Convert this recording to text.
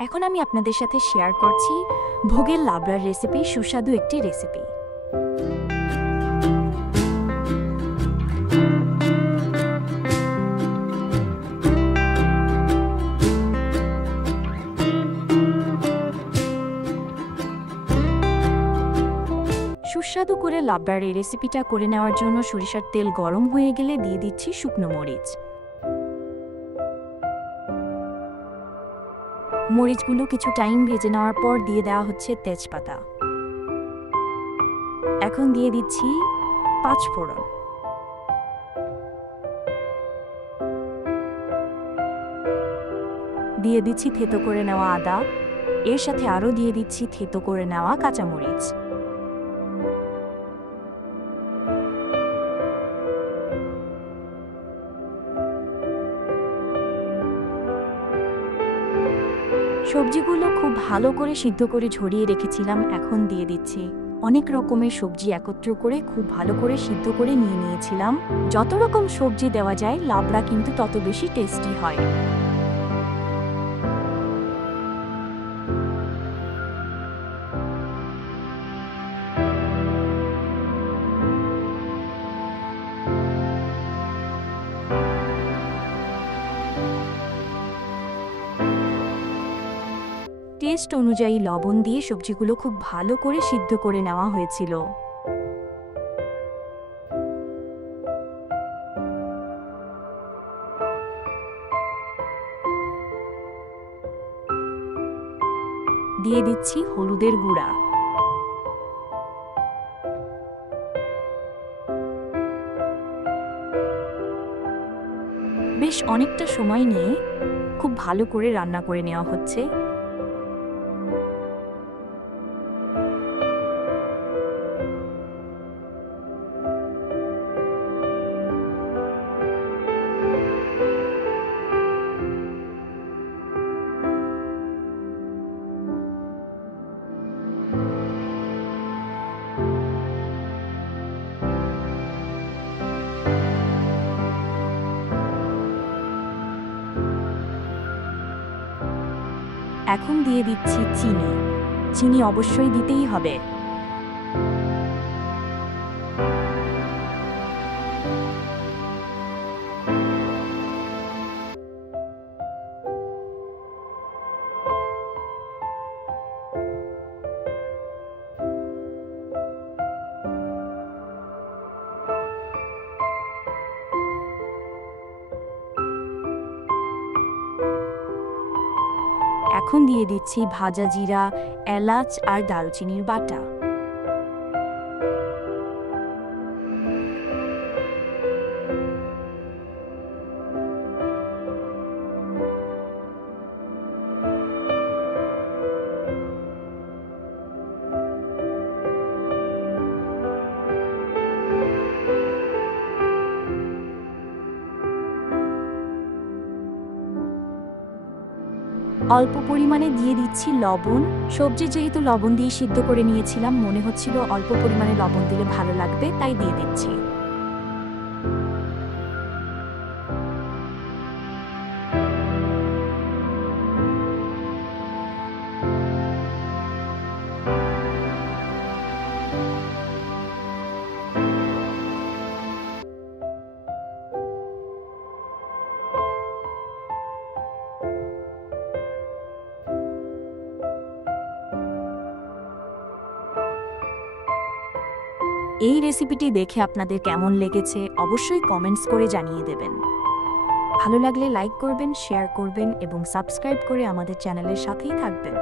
এখন আমি আপনাদের সাথে শেয়ার করছি ভোগের লাবড়ার রেসিপি, সুস্বাদু একটি রেসিপি। সুস্বাদু করে লাবড়ার এই রেসিপিটা করে নেওয়ার জন্য সরিষার তেল গরম হয়ে গেলে দিয়ে দিচ্ছি শুকনো মরিচ। মরিচগুলো কিছু টাইম ভেজে নেওয়ার পর দিয়ে দেওয়া হচ্ছে তেজপাতা। এখন দিয়ে দিচ্ছি পাঁচফোড়ন। দিয়ে দিচ্ছি থেতো করে নেওয়া আদা। এর সাথে আরও দিয়ে দিচ্ছি থেতো করে নেওয়া কাঁচামরিচ। সবজিগুলো খুব ভালো করে সিদ্ধ করে ঝরিয়ে রেখেছিলাম, এখন দিয়ে দিচ্ছি। অনেক রকমের সবজি একত্র করে খুব ভালো করে সিদ্ধ করে নিয়েছিলাম। যত রকম সবজি দেওয়া যায় লাবড়া কিন্তু তত বেশি টেস্টি হয়। টেস্ট অনুযায়ী লবণ দিয়ে সবজিগুলো খুব ভালো করে সিদ্ধ করে নেওয়া হয়েছিল। দিয়ে দিচ্ছি হলুদের গুঁড়া। বেশ অনেকটা সময় নিয়ে খুব ভালো করে রান্না করে নেওয়া হচ্ছে। এখন দিয়ে দিচ্ছি চিনি। চিনি অবশ্যই দিতেই হবে। এখন দিয়ে দিচ্ছি ভাজা জিরা, এলাচ আর দারুচিনির বাটা। অল্প পরিমাণে দিয়ে দিচ্ছি লবণ। সবজি যেহেতু লবণ দিয়ে সিদ্ধ করে নিয়েছিলাম, মনে হচ্ছিল অল্প পরিমাণে লবণ দিলে ভালো লাগবে, তাই দিয়ে দিচ্ছি। এই রেসিপিটি দেখে আপনাদের কেমন লেগেছে অবশ্যই কমেন্টস করে জানিয়ে দেবেন। ভালো লাগলে লাইক করবেন, শেয়ার করবেন এবং সাবস্ক্রাইব করে আমাদের চ্যানেলের সাথেই থাকবেন।